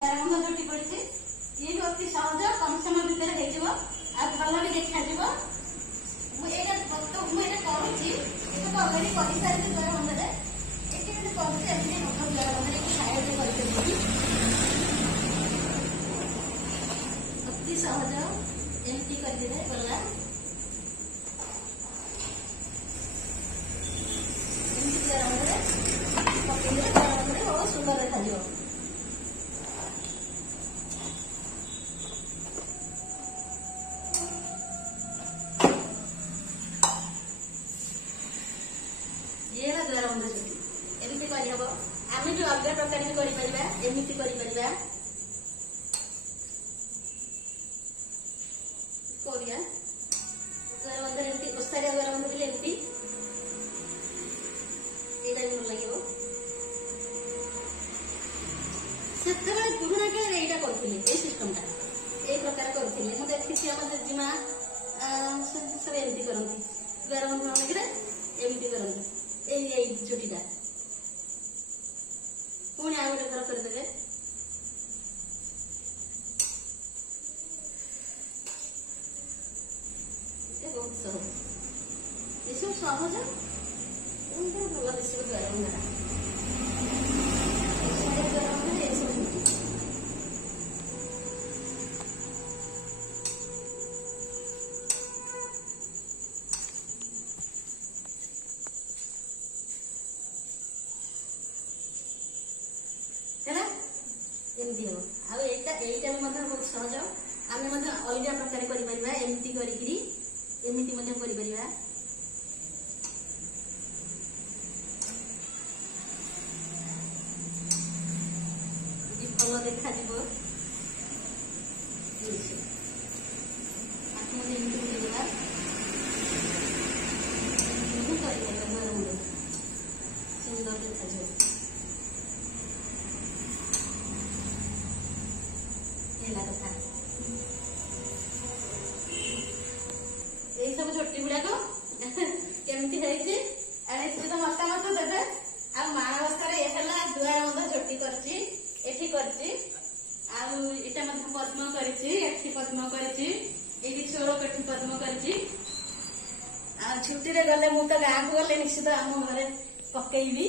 ଝୁଟି ପଡିଛି ଇଏ ବି ଅତି ସହଜ କମ ସମୟ ଭିତରେ ହେଇଯିବ ଆଉ ଭଲ ବି ଦେଖାଯିବ। ମୁଁ ଏଇଟା କରୁଛି ଏସବୁ ଅଲରେଡି କରିସାରିଛି ଦ୍ୱାର ବନ୍ଧରେ ଏଠି କିନ୍ତୁ କରୁଛି ଏମିତି ଭଲ ଦ୍ୱାର ବନ୍ଧରେ ଖାଇବା କରିପାରିବି ଅତି ସହଜ ଏମିତି କରିଦେଲେ ଗଲା। ଏମିତି ଦ୍ୱାର ବନ୍ଧରେ ପକେଇଲେ ଦ୍ୱାର ବନ୍ଧରେ ବହୁତ ସୁନ୍ଦର ଦେଖାଯିବ। ये द्वार बंध झुटी एमती करहब आम भी अलग प्रकार भी करमती द्वार बंध एमती ओसारिया द्वार बंध भी एमती भल लगे से पुराना काल यहाँ करुले सिस्टमटा ये प्रकार करुले मुझे देखी आम जेजेमा सब एमती करती द्वार बंध मान एमती करती झुटीटा पुणी आ गए घर करदे बहुत सहज ये सब सहज भल दिश द्वार बंधरा एमती हम आईटा भी बहुत सहज आम अलग प्रकार करमती भल देखा सुंदर देखा यही सब झोटी गुड़ाक केमती तो मतामत देवे आ माणबसार दुआर बंध झोटी करटी पद्म पद्म कर चोर कठी पद्म कर छुट्टी गले मु तो गाँव को गले निश्चित आम घर पकईबी।